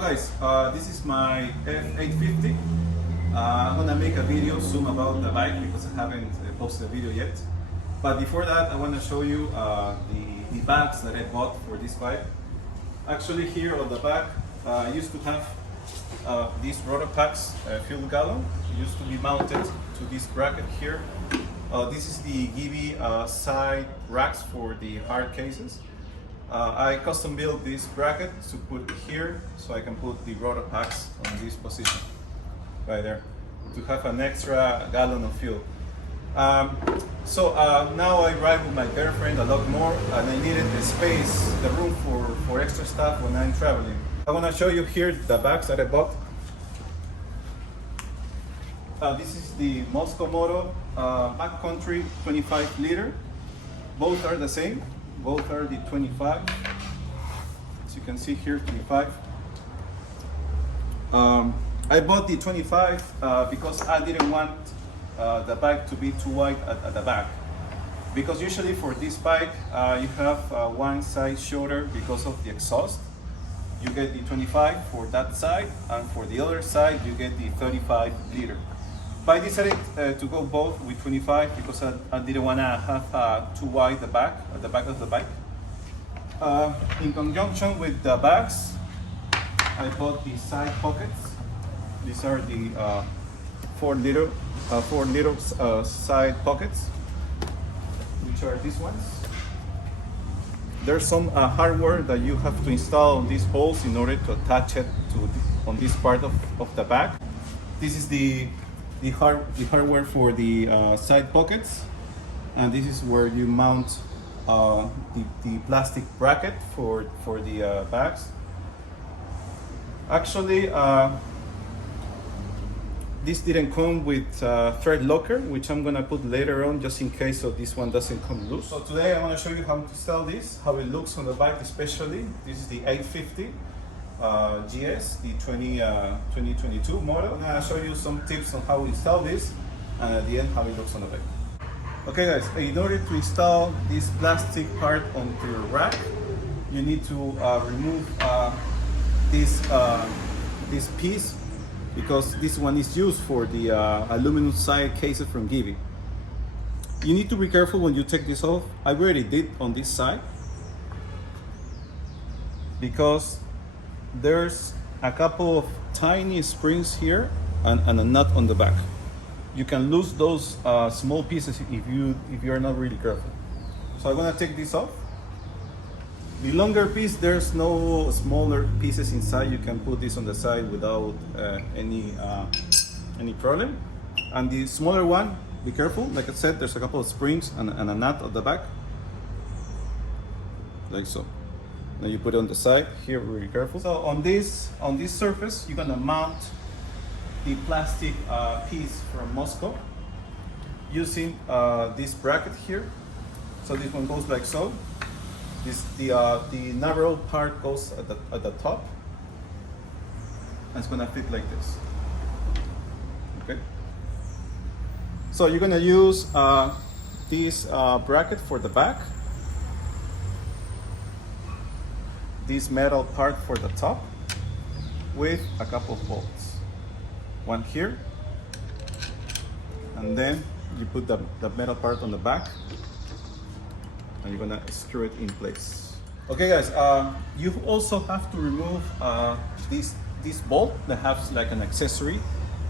Hello guys, this is my F850. I'm gonna make a video soon about the bike because I haven't posted a video yet. But before that, I want to show you the bags that I bought for this bike. Actually, here on the back, I used to have these rotor packs, fuel gallon. It used to be mounted to this bracket here. This is the Gibi side racks for the hard cases. I custom built this bracket to put here so I can put the rotor packs on this position right there to have an extra gallon of fuel. Now I ride with my girlfriend a lot more, and I needed the space, the room for extra stuff when I'm traveling. I want to show you here the bags that I bought. This is the Mosko Moto Backcountry 25L. Both are the same. Both are the 25. As you can see here, 25. I bought the 25 because I didn't want the bike to be too wide at the back. Because usually for this bike, you have one side shorter because of the exhaust. You get the 25 for that side, and for the other side, you get the 35L. But I decided to go both with 25 because I didn't want to have too wide at the back of the bike. In conjunction with the bags, I bought the side pockets. These are the 4 liter side pockets, which are these ones. There's some hardware that you have to install on these holes in order to attach it on this part of the back. This is the hardware for the side pockets, and this is where you mount the plastic bracket for the bags. Actually, this didn't come with thread locker, which I'm gonna put later on just in case so this one doesn't come loose. So today I want to show you how to install this, how it looks on the bike especially. This is the 850 GS, the 2022 model. I'm gonna show you some tips on how to install this, and at the end how it looks on the bike. Okay guys, in order to install this plastic part onto your rack, you need to remove this piece, because this one is used for the aluminum side cases from Gibi. You need to be careful when you take this off. I already did on this side, because there's a couple of tiny springs here and a nut on the back. You can lose those small pieces if you're not really careful. So I'm gonna take this off. The longer piece, there's no smaller pieces inside. You can put this on the side without any problem. And the smaller one, be careful. Like I said, there's a couple of springs and a nut at the back, like so. Now you put it on the side here, really careful. So on this surface, you're gonna mount the plastic piece from Mosko using this bracket here. So this one goes like so. The narrow part goes at the top, and it's gonna fit like this. Okay. So you're gonna use this bracket for the back, this metal part for the top, with a couple of bolts. One here, and then you put the metal part on the back, and you're gonna screw it in place. Okay guys, you also have to remove this bolt that has like an accessory.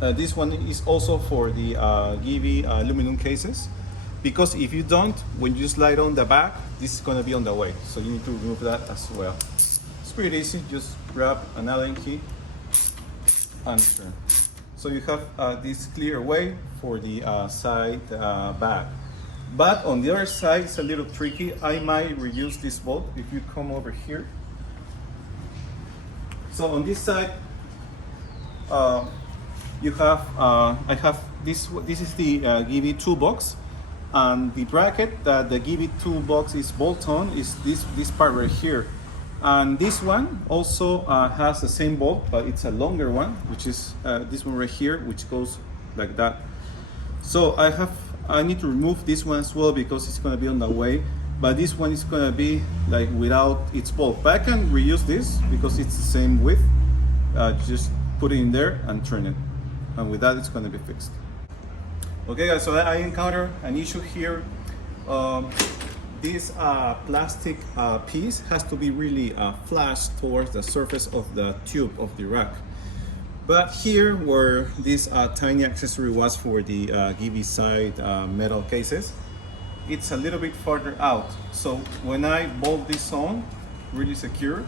This one is also for the Gibi aluminum cases, because if you don't, when you slide on the back, this is gonna be on the way. So you need to remove that as well. It's pretty easy, just grab an Allen key and turn. So you have this clear way for the side bag. But on the other side, it's a little tricky. I might reuse this bolt if you come over here. So on this side, you have, I have this is the Gibi toolbox, and the bracket that the Gibi toolbox is bolt on is this part right here. And this one also has the same bolt, but it's a longer one, which is this one right here, which goes like that. So I need to remove this one as well because it's going to be on the way. but this one is gonna be like without its bolt. But I can reuse this because it's the same width. just put it in there and turn it, and with that it's going to be fixed. Okay guys, so I encountered an issue here. This plastic piece has to be really flush towards the surface of the tube of the rack. But here where this tiny accessory was for the give side metal cases, it's a little bit farther out. So when I bolt this on really secure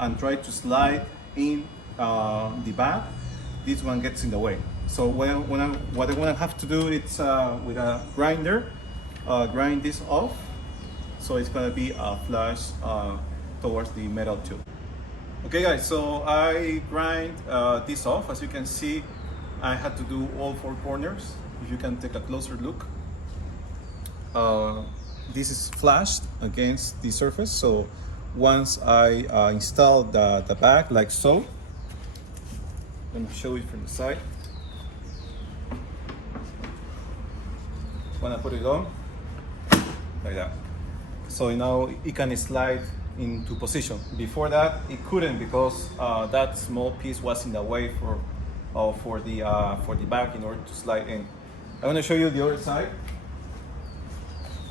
and try to slide in the back, this one gets in the way. So what I'm gonna have to do is with a grinder, grind this off, so it's gonna be flush towards the metal tube. Okay guys, so I grind this off. As you can see, I had to do all four corners. If you can take a closer look, this is flashed against the surface. So once I install the back like so, let me show you from the side. When I put it on, like that. So now it can slide into position. Before that, it couldn't because that small piece was in the way for the back in order to slide in. I want to show you the other side.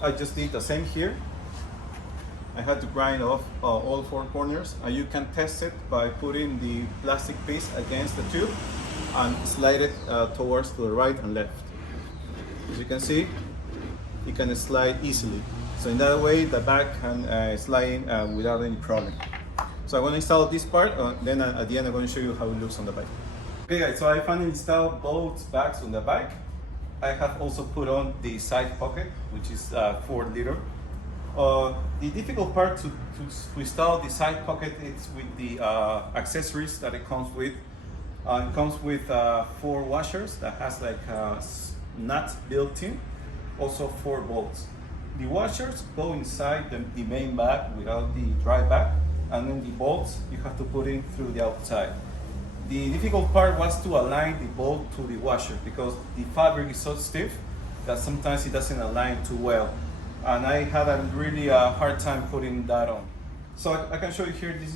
I just did the same here. I had to grind off all four corners, and you can test it by putting the plastic piece against the tube and slide it towards the right and left. As you can see, it can slide easily. So in that way, the back can slide in without any problem. So I'm going to install this part, then at the end I'm going to show you how it looks on the bike. Okay guys, so I finally installed both bags on the bike. I have also put on the side pocket, which is 4 liter. The difficult part to install the side pocket is with the accessories that it comes with. It comes with 4 washers that has like nuts built in, also 4 bolts. The washers go inside the main bag without the dry bag, and then the bolts you have to put in through the outside. The difficult part was to align the bolt to the washer because the fabric is so stiff that sometimes it doesn't align too well. And I had a really hard time putting that on. So I can show you here, this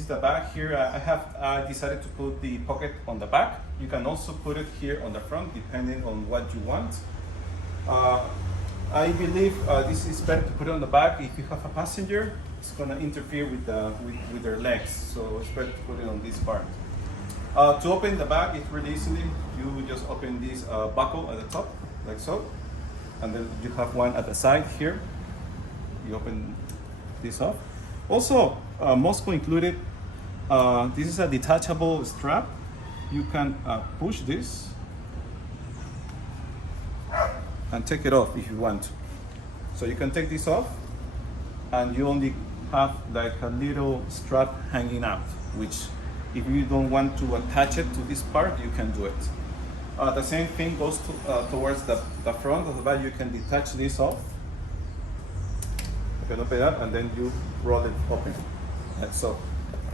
is the back here. I decided to put the pocket on the back. You can also put it here on the front depending on what you want. I believe this is better to put it on the back. If you have a passenger, it's going to interfere with their legs, so it's better to put it on this part. To open the bag, it's really easily. You just open this buckle at the top, like so, and then you have one at the side here. You open this up. Also, Mosko included, this is a detachable strap. You can push this and take it off if you want. So you can take this off and you only have like a little strap hanging out, which if you don't want to attach it to this part, you can do it. The same thing goes towards the front of the bag. You can detach this off. You can open it up and then you roll it open, like so.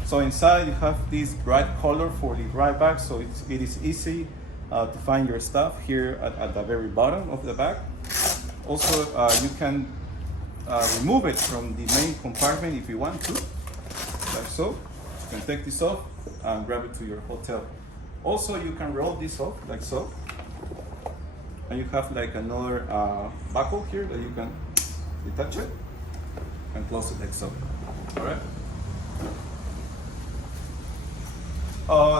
So inside you have this bright color for the dry bag, so it is easy to find your stuff here at the very bottom of the bag. Also, you can remove it from the main compartment if you want to, like so. You can take this off and grab it to your hotel. Also, you can roll this off like so, and you have like another buckle here that you can detach it and close it like so. All right.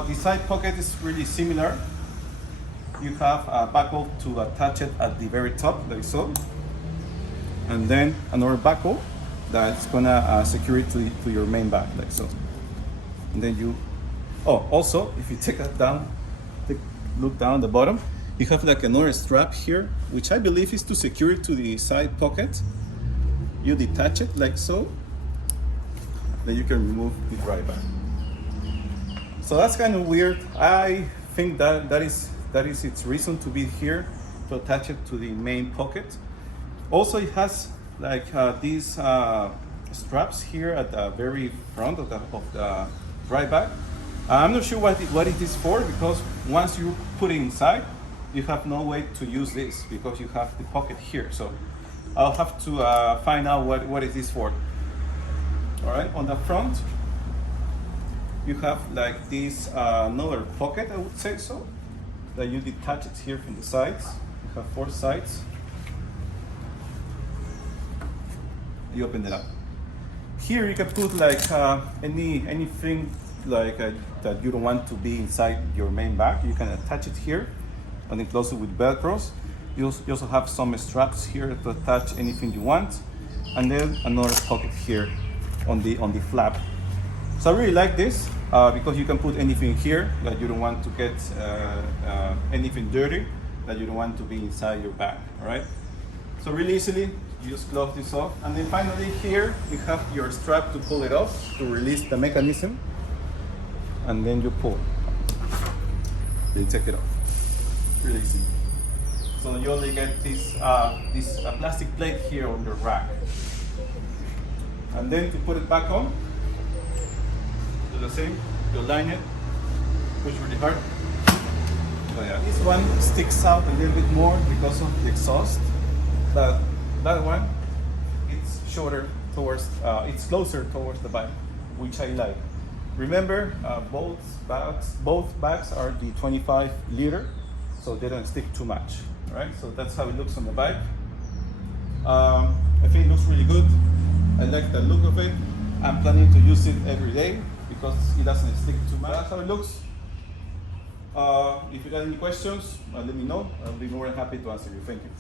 The side pocket is really similar. You have a buckle to attach it at the very top, like so, and then another buckle that's gonna secure it to your main bag, like so. And then you, also, if you take it down, look down the bottom, you have like another strap here, which I believe is to secure it to the side pocket. You detach it like so, then you can remove the dry bag. So that's kind of weird. I think that is its reason to be here, to attach it to the main pocket. Also, it has like these straps here at the very front of the dry bag. I'm not sure what it is for, because once you put it inside, you have no way to use this because you have the pocket here. So I'll have to find out what it is for. All right, on the front, you have like this another pocket, I would say so, that you detach it here from the sides. You have 4 sides. You open it up. Here you can put like anything like that you don't want to be inside your main bag. You can attach it here and then close it with Velcros. You also have some straps here to attach anything you want, and then another pocket here on the flap. So I really like this because you can put anything here that you don't want to get anything dirty that you don't want to be inside your bag. All right. So really easily, you just close this off, and then finally here you have your strap to pull it off to release the mechanism, and then you pull. You take it off. Really easy. So you only get this plastic plate here on your rack, and then to put it back on, do the same. You line it, push really hard. So yeah, this one sticks out a little bit more because of the exhaust. That one, it's shorter towards, it's closer towards the bike, which I like. Remember, both bags are the 25 liter, so they don't stick too much. All right, so that's how it looks on the bike. I think it looks really good. I like the look of it. I'm planning to use it every day because it doesn't stick too much. That's how it looks. If you got any questions, let me know. I'll be more than happy to answer you. Thank you.